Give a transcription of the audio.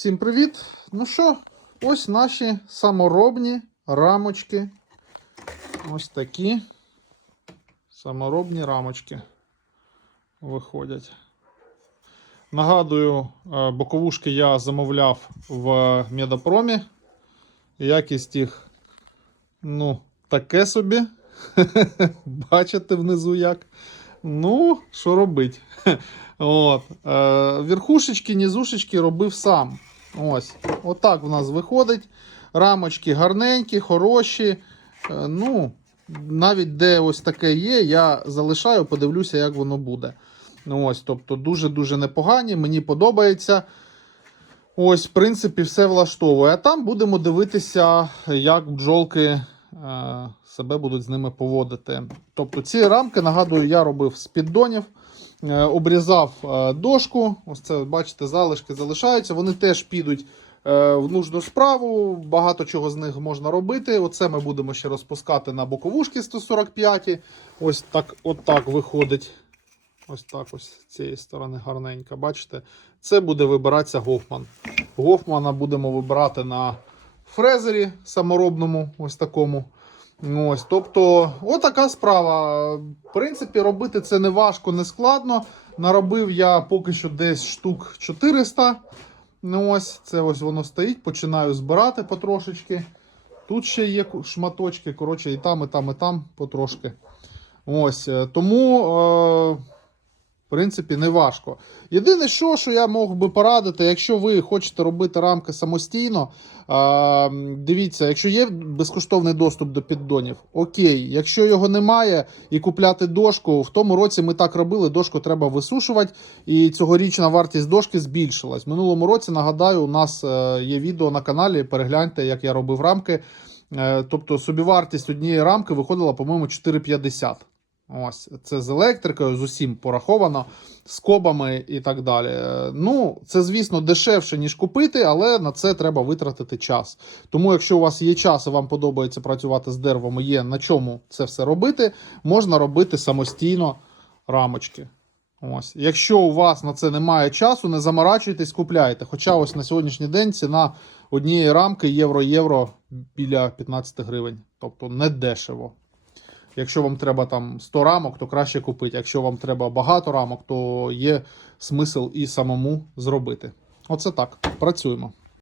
Всім привіт! Ну що, ось наші саморобні рамочки. Ось такі саморобні рамочки виходять. Нагадую, е, боковушки я замовляв в Медопромі. Якість їх, ну, таке собі. Бачите внизу як. Ну, що робить? От. Е, верхушечки, низушечки робив сам. Ось. Отак в нас виходить. Рамочки гарненькі, хороші. Е, ну, навіть де ось таке є, я залишаю, подивлюся, як воно буде. Ну, ось, тобто дуже-дуже непогані, мені подобається. Ось, в принципі, все влаштовує. А там будемо дивитися, як бджолки е, себе будуть з ними поводити. Тобто ці рамки, нагадую, я робив з піддонів, обрізав е, дошку. Ось це, бачите, залишки залишаються. Вони теж підуть е, в нужну справу. Багато чого з них можна робити. Оце ми будемо ще розпускати на боковушки 145. Ось так, от так виходить. Ось так ось з цієї сторони гарненько. Бачите? Це буде вибиратися Гофман. Гофмана будемо вибирати на фрезері саморобному, ось такому. Ось, тобто, отака справа. В принципі, робити це не важко, не складно. Наробив я поки що десь штук 400. Ну, ось, це ось воно стоїть. Починаю збирати потрошечки. Тут ще є шматочки. Коротше, і там, і там, і там потрошки. Ось. е, Тому. Е- принципі, не важко. Єдине, що, що я мог би порадити, якщо ви хочете робити рамки самостійно, дивіться, якщо є безкоштовний доступ до піддонів, окей. Якщо його немає і купляти дошку, в тому році ми так робили, дошку треба висушувати, і цьогорічна вартість дошки збільшилась. Минулому році, нагадаю, у нас е, є відео на каналі, перегляньте, як я робив рамки. Е, Тобто собівартість однієї рамки виходила, по-моєму, 4,50. Ось, це з електрикою, з усім пораховано, з кобами і так далі. Ну, це, звісно, дешевше, ніж купити, але на це треба витратити час. Тому, якщо у вас є час і вам подобається працювати з деревом, є на чому це все робити, можна робити самостійно рамочки. Ось. Якщо у вас на це немає часу, не заморачуйтесь, купляйте. Хоча ось на сьогоднішній день ціна однієї рамки євро-євро біля 15 гривень. Тобто не дешево. Якщо вам треба там 100 рамок, то краще купити. Якщо вам треба багато рамок, то є смисл і самому зробити. Оце так. Працюємо.